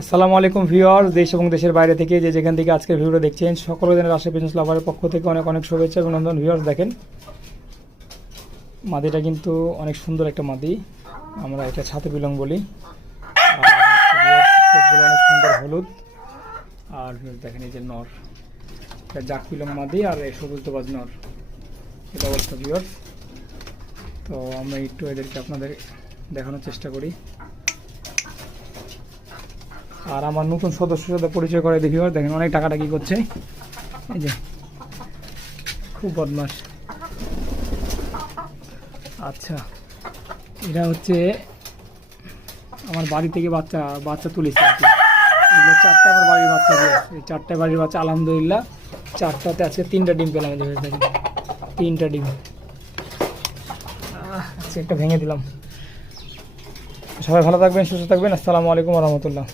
আসসালামু আলাইকুম ভিউয়ার্স, দেশ এবং দেশের বাইরে থেকে যে যেখান থেকে আজকের ভিডিওটা দেখছেন সকল দিনের রাশি বিজনেস লাভারের পক্ষ থেকে অনেক অনেক শুভেচ্ছা এবং অভিনন্দন। ভিউয়ার্স দেখেন, মাদিটা কিন্তু অনেক সুন্দর একটা মাদি, আমরা এটা ছাতে বিলং বলি। আর চোখগুলো অনেক সুন্দর হলুদ। আর দেখেন এই যে নর, এটা জাক বিলং মাদি আর এই সবুজ দোবাজ নর, এটা অবস্থা ভিউয়ার্স। তো আমরা একটু এদেরকে আপনাদের দেখানোর চেষ্টা করি। আর আমার নতুন সদস্যের সাথে পরিচয় করে দেখি। দেখেন অনেক টাকাটাকি করছে, এই যে খুব বদমাস। আচ্ছা, এটা হচ্ছে আমার বাড়ি থেকে বাচ্চা তুলেছে আর কি। এগুলো চারটে আমার বাড়ির বাচ্চা দিয়েছে, এই চারটে বাড়ির বাচ্চা আলহামদুলিল্লাহ। চারটাতে আজকে 3টা ডিম পেলাম। দেখেন 3টা ডিম। আচ্ছা, একটা ভেঙে দিলাম। সবাই ভালো থাকবেন, সুস্থ থাকবেন। আসসালামু আলাইকুম রহমতুল্লাহ।